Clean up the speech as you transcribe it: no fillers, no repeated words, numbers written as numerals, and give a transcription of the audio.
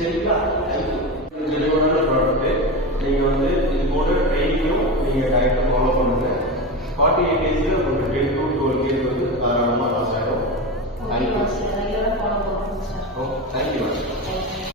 சரிங்களா? ஜெனுவனான ப்ராடக்ட்டு. நீங்கள் வந்து இது போல ட்ரைனிங்கும் நீங்கள் டயட்டை ஃபாலோ பண்ணுங்கள். 48 days உங்களுக்கு 10 to 12 days வந்து தாராளமாக லாஸ் ஆகிடும். ஓகே மாஸ்டர், ரெகுலராக ஃபாலோ